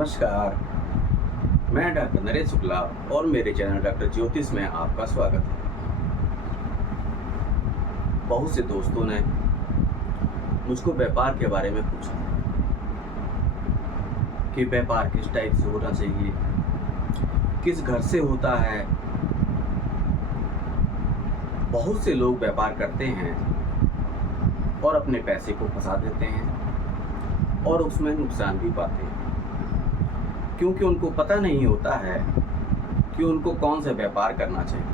नमस्कार। मैं डॉक्टर नरेश शुक्ला और मेरे चैनल डॉक्टर ज्योतिष में आपका स्वागत है। बहुत से दोस्तों ने मुझको व्यापार के बारे में पूछा कि व्यापार किस टाइप से होना चाहिए, किस घर से होता है। बहुत से लोग व्यापार करते हैं और अपने पैसे को फंसा देते हैं और उसमें नुकसान भी पाते हैं, क्योंकि उनको पता नहीं होता है कि उनको कौन सा व्यापार करना चाहिए।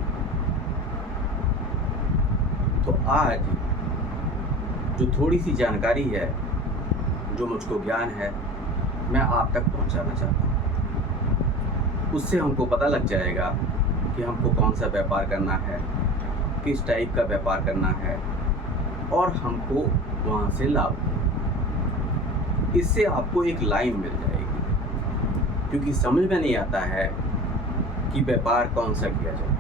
तो आज जो थोड़ी सी जानकारी है, जो मुझको ज्ञान है, मैं आप तक पहुंचाना चाहता हूं। उससे हमको पता लग जाएगा कि हमको कौन सा व्यापार करना है, किस टाइप का व्यापार करना है और हमको वहां से लाभ। इससे आपको एक लाइन मिल जाएगी, क्योंकि समझ में नहीं आता है कि व्यापार कौन सा किया जाए।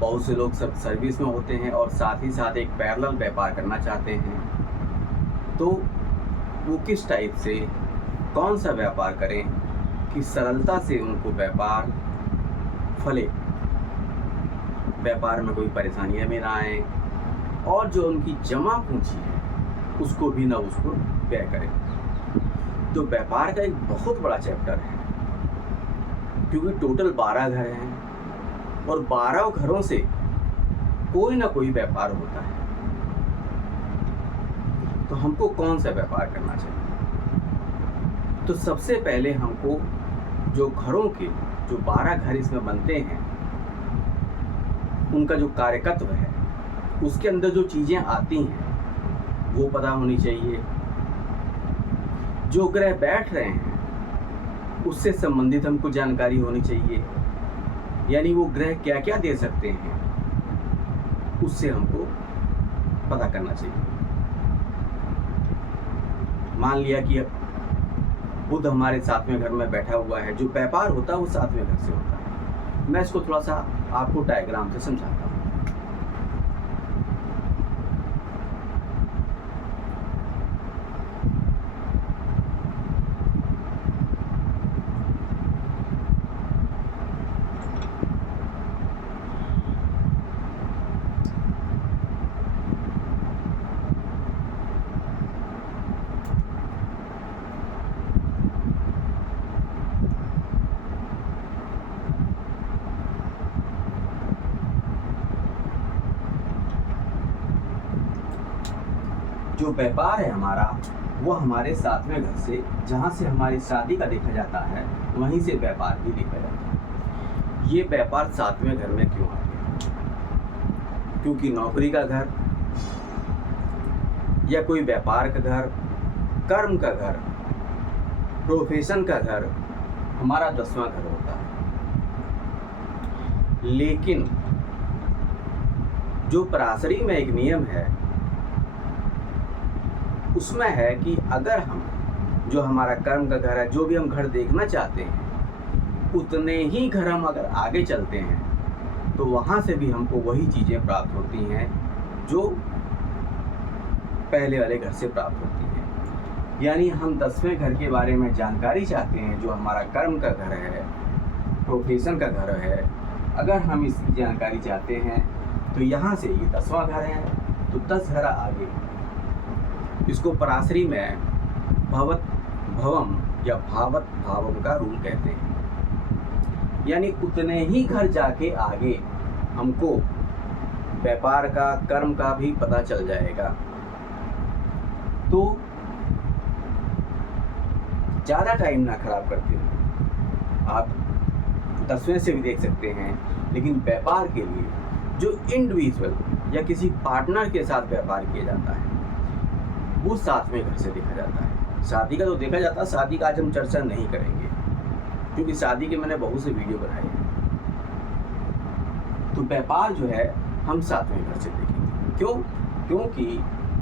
बहुत से लोग सब सर्विस में होते हैं और साथ ही साथ एक पैरेलल व्यापार करना चाहते हैं। तो वो किस टाइप से कौन सा व्यापार करें कि सरलता से उनको व्यापार फले, व्यापार में कोई परेशानियां भी ना आए और जो उनकी जमा पूंजी है उसको भी ना उसको व्यय करें। तो व्यापार का एक बहुत बड़ा चैप्टर है, क्योंकि टोटल 12 घर हैं और 12 घरों से कोई ना कोई व्यापार होता है। तो हमको कौन सा व्यापार करना चाहिए? तो सबसे पहले हमको जो घरों के जो 12 घर इसमें बनते हैं, उनका जो कार्यकत्व है, उसके अंदर जो चीज़ें आती हैं वो पता होनी चाहिए। जो ग्रह बैठ रहे हैं उससे संबंधित हमको जानकारी होनी चाहिए, यानी वो ग्रह क्या क्या दे सकते हैं उससे हमको पता करना चाहिए। मान लिया कि बुध हमारे 7वें घर में बैठा हुआ है, जो व्यापार होता है वो 7वें घर से होता है। मैं इसको थोड़ा सा आपको डायग्राम से समझाता हूँ। जो व्यापार है हमारा, वो हमारे 7वें घर से, जहाँ से हमारी शादी का देखा जाता है, वहीं से व्यापार भी देखा जाता है। ये व्यापार 7वें घर में क्यों आ गया? क्योंकि नौकरी का घर या कोई व्यापार का घर, कर्म का घर, प्रोफेशन का घर हमारा 10वां घर होता है। लेकिन जो पराशरी में एक नियम है, उसमें है कि अगर हम जो हमारा कर्म का घर है, जो भी हम घर देखना चाहते हैं, उतने ही घर हम अगर आगे चलते हैं तो वहाँ से भी हमको वही चीज़ें प्राप्त होती हैं जो पहले वाले घर से प्राप्त होती हैं। यानी हम 10वें घर के बारे में जानकारी चाहते हैं, जो हमारा कर्म का घर है, प्रोफेशन का घर है। अगर हम इसकी जानकारी चाहते हैं तो यहाँ से ये 10वां घर है, तो 10 घर आगे। इसको पराशरी में भवत भवम या भावत भावम का रूल कहते हैं। यानी उतने ही घर जाके आगे हमको व्यापार का, कर्म का भी पता चल जाएगा। तो ज़्यादा टाइम ना खराब करते हो, आप 10वें से भी देख सकते हैं। लेकिन व्यापार के लिए जो इंडिविजुअल या किसी पार्टनर के साथ व्यापार किया जाता है, वो 7वें घर से देखा जाता है। शादी का तो देखा जाता है, शादी का आज हम चर्चा नहीं करेंगे, क्योंकि शादी के मैंने बहुत से वीडियो बनाए हैं। तो व्यापार जो है हम 7वें घर से देखेंगे। क्यों? क्योंकि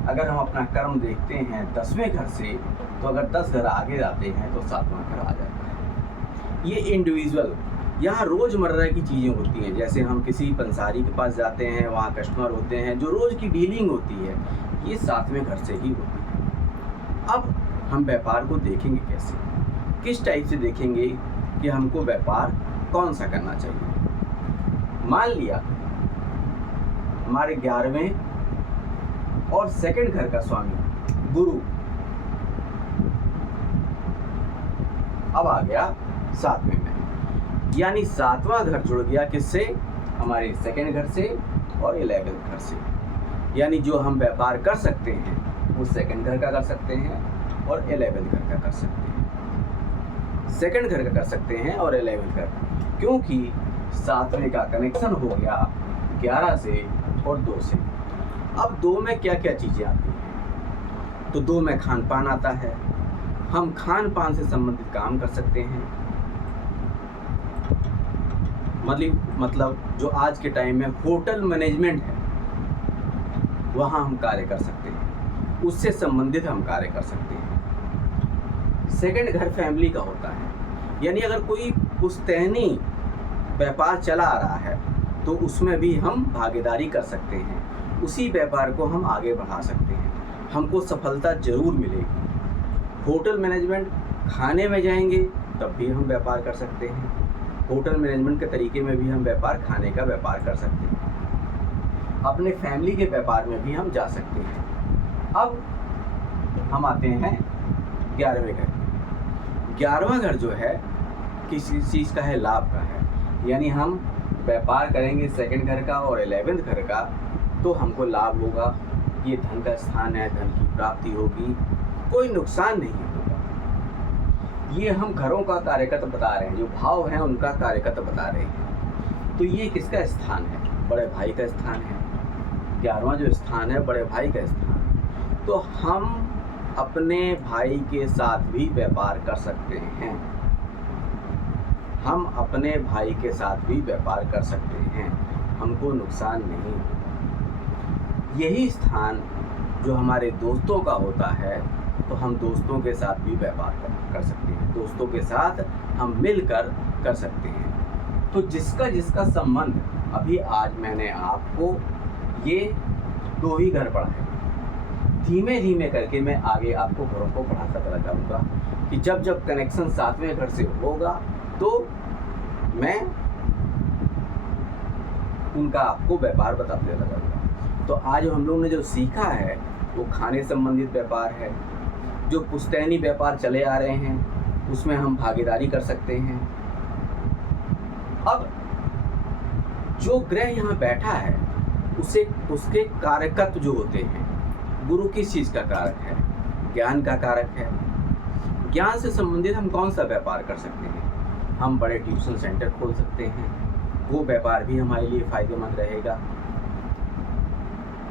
अगर हम अपना कर्म देखते हैं 10वें घर से, तो अगर 10 घर आगे जाते हैं तो 7वां घर आ जाता है। ये इंडिविजुअल यहाँ रोज़मर्रा की चीज़ें होती हैं। जैसे हम किसी पंसारी के पास जाते हैं, वहाँ कस्टमर होते हैं, जो रोज़ की डीलिंग होती है, ये 7वें घर से ही होती है। अब हम व्यापार को देखेंगे कैसे? किस टाइप से देखेंगे कि हमको व्यापार कौन सा करना चाहिए। मान लिया हमारे 11वें और सेकंड घर का स्वामी गुरु अब आ गया 7वें में, यानी 7वां घर जुड़ गया किससे, हमारे सेकंड घर से और 11वें घर से। यानी जो हम व्यापार कर सकते हैं वो सेकंड घर का कर सकते हैं और 11वें घर का कर सकते हैं। सेकंड घर का कर सकते हैं और 11वें घर, क्योंकि 7वें का कनेक्शन हो गया 11 से और 2 से। अब 2 में क्या क्या चीज़ें आती हैं, तो 2 में खान पान आता है। हम खान पान से संबंधित काम कर सकते हैं, मतलब जो आज के टाइम में होटल मैनेजमेंट है वहाँ हम कार्य कर सकते हैं, उससे संबंधित हम कार्य कर सकते हैं। सेकंड घर फैमिली का होता है, यानी अगर कोई पुश्तैनी व्यापार चला आ रहा है तो उसमें भी हम भागीदारी कर सकते हैं, उसी व्यापार को हम आगे बढ़ा सकते हैं, हमको सफलता जरूर मिलेगी। होटल मैनेजमेंट, खाने में जाएंगे तब भी हम व्यापार कर सकते हैं, होटल मैनेजमेंट के तरीके में भी हम व्यापार, खाने का व्यापार कर सकते हैं, अपने फैमिली के व्यापार में भी हम जा सकते हैं। अब हम आते हैं 11वें घर। 11वां घर जो है किसी चीज़ का है, लाभ का है, यानी हम व्यापार करेंगे सेकंड घर का और 11वें घर का तो हमको लाभ होगा। ये धन का स्थान है, धन की प्राप्ति होगी, कोई नुकसान नहीं होगा। ये हम घरों का कार्यकर्ता बता रहे हैं, जो भाव हैं उनका कार्यकर्ता बता रहे हैं। तो ये किसका स्थान है, बड़े भाई का स्थान है। 11वां जो स्थान है बड़े भाई का स्थान, तो हम अपने भाई के साथ भी व्यापार कर सकते हैं, हम अपने भाई के साथ भी व्यापार कर सकते हैं, हमको नुकसान नहीं होगा। यही स्थान जो हमारे दोस्तों का होता है तो हम दोस्तों के साथ भी व्यापार कर सकते हैं, दोस्तों के साथ हम मिलकर कर सकते हैं। तो जिसका जिसका संबंध, अभी आज मैंने आपको ये 2 ही घर पढ़ाए, धीमे धीमे करके मैं आगे आपको घरों को पढ़ाता चला जाऊँगा कि जब जब कनेक्शन 7वें घर से होगा तो मैं उनका आपको व्यापार बताते चला जाऊँगा। तो आज हम लोगों ने जो सीखा है वो खाने संबंधित व्यापार है, जो पुश्तैनी व्यापार चले आ रहे हैं उसमें हम भागीदारी कर सकते हैं। अब जो ग्रह यहाँ बैठा है उसे, उसके कारकत्व जो होते हैं, गुरु किस चीज़ का कारक है, ज्ञान का कारक है। ज्ञान से संबंधित हम कौन सा व्यापार कर सकते हैं, हम बड़े ट्यूशन सेंटर खोल सकते हैं, वो व्यापार भी हमारे लिए फायदेमंद रहेगा।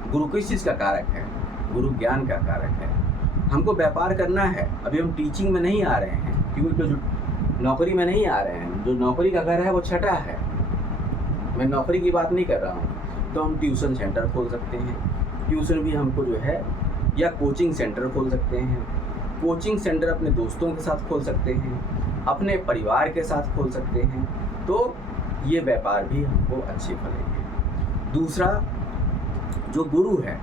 गुरु किस चीज़ का कारक है, गुरु ज्ञान का कारक है। हमको व्यापार करना है, अभी हम टीचिंग में नहीं आ रहे हैं, क्योंकि जो नौकरी में नहीं आ रहे हैं, जो नौकरी का घर है वो छठा है, मैं नौकरी की बात नहीं कर रहा हूँ। तो हम ट्यूशन सेंटर खोल सकते हैं, ट्यूशन भी हमको जो है, या कोचिंग सेंटर खोल सकते हैं। कोचिंग सेंटर अपने दोस्तों के साथ खोल सकते हैं, अपने परिवार के साथ खोल सकते हैं, तो ये व्यापार भी हमको अच्छे फलेंगे। दूसरा, जो गुरु है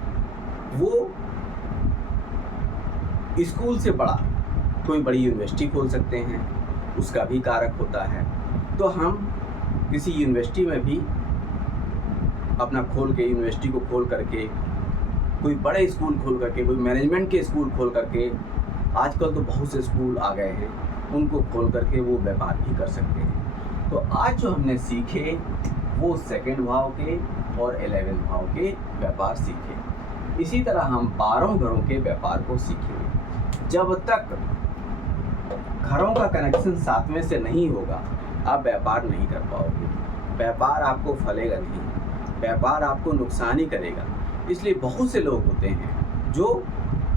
वो स्कूल से बड़ा कोई बड़ी यूनिवर्सिटी खोल सकते हैं, उसका भी कारक होता है। तो हम किसी यूनिवर्सिटी में भी अपना खोल के, यूनिवर्सिटी को खोल करके, कोई बड़े स्कूल खोल करके, कोई मैनेजमेंट के स्कूल खोल करके, आजकल तो बहुत से स्कूल आ गए हैं, उनको खोल करके वो व्यापार भी कर सकते हैं। तो आज जो हमने सीखे वो सेकंड भाव के और 11वें भाव के व्यापार सीखे। इसी तरह हम 12 घरों के व्यापार को सीखेंगे। जब तक घरों का कनेक्शन 7वें से नहीं होगा आप व्यापार नहीं कर पाओगे, व्यापार आपको फलेगा नहीं, व्यापार आपको नुकसान ही करेगा। इसलिए बहुत से लोग होते हैं जो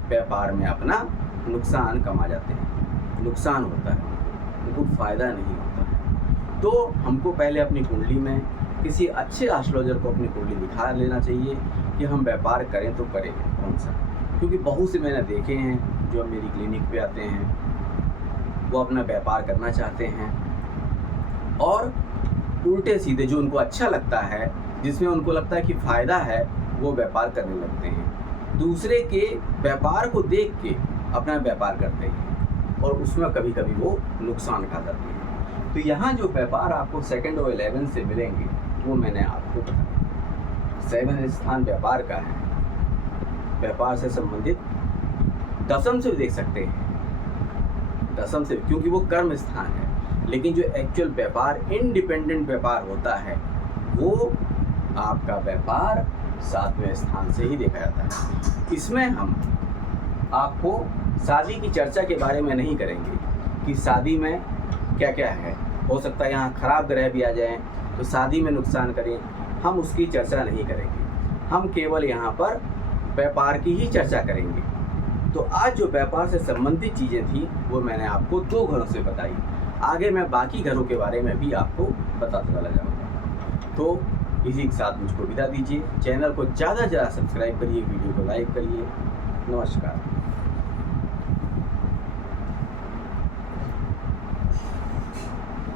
व्यापार में अपना नुकसान कमा जाते हैं, नुकसान होता है, उनको फ़ायदा नहीं होता है। तो हमको पहले अपनी कुंडली में किसी अच्छे एस्ट्रोलॉजर को अपनी कुंडली दिखा लेना चाहिए कि हम व्यापार करें तो करें कौन सा। क्योंकि बहुत से मैंने देखे हैं जो मेरी क्लिनिक पे आते हैं, वो अपना व्यापार करना चाहते हैं और उल्टे सीधे जो उनको अच्छा लगता है, जिसमें उनको लगता है कि फ़ायदा है, वो व्यापार करने लगते हैं। दूसरे के व्यापार को देख के अपना व्यापार करते हैं और उसमें कभी कभी वो नुकसान खा जाती है। तो यहाँ जो व्यापार आपको 2nd और 11 से मिलेंगे वो मैंने आपको बताया। 7 स्थान व्यापार का है, व्यापार से संबंधित। दशम से भी देख सकते हैं, दशम से, क्योंकि वो कर्म स्थान है, लेकिन जो एक्चुअल व्यापार इंडिपेंडेंट व्यापार होता है वो आपका व्यापार 7वें स्थान से ही देखा जाता है। इसमें हम आपको शादी की चर्चा के बारे में नहीं करेंगे कि शादी में क्या क्या है, हो सकता है यहाँ खराब ग्रह भी आ जाएं तो शादी में नुकसान करें, हम उसकी चर्चा नहीं करेंगे। हम केवल यहाँ पर व्यापार की ही चर्चा करेंगे। तो आज जो व्यापार से संबंधित चीज़ें थी वो मैंने आपको 2 घरों से बताई। आगे मैं बाकी घरों के बारे में भी आपको बताता चला जाऊँगा। तो इसी के साथ मुझको विदा दीजिए। चैनल को ज़्यादा से ज़्यादा सब्सक्राइब करिए, वीडियो को लाइक करिए। नमस्कार।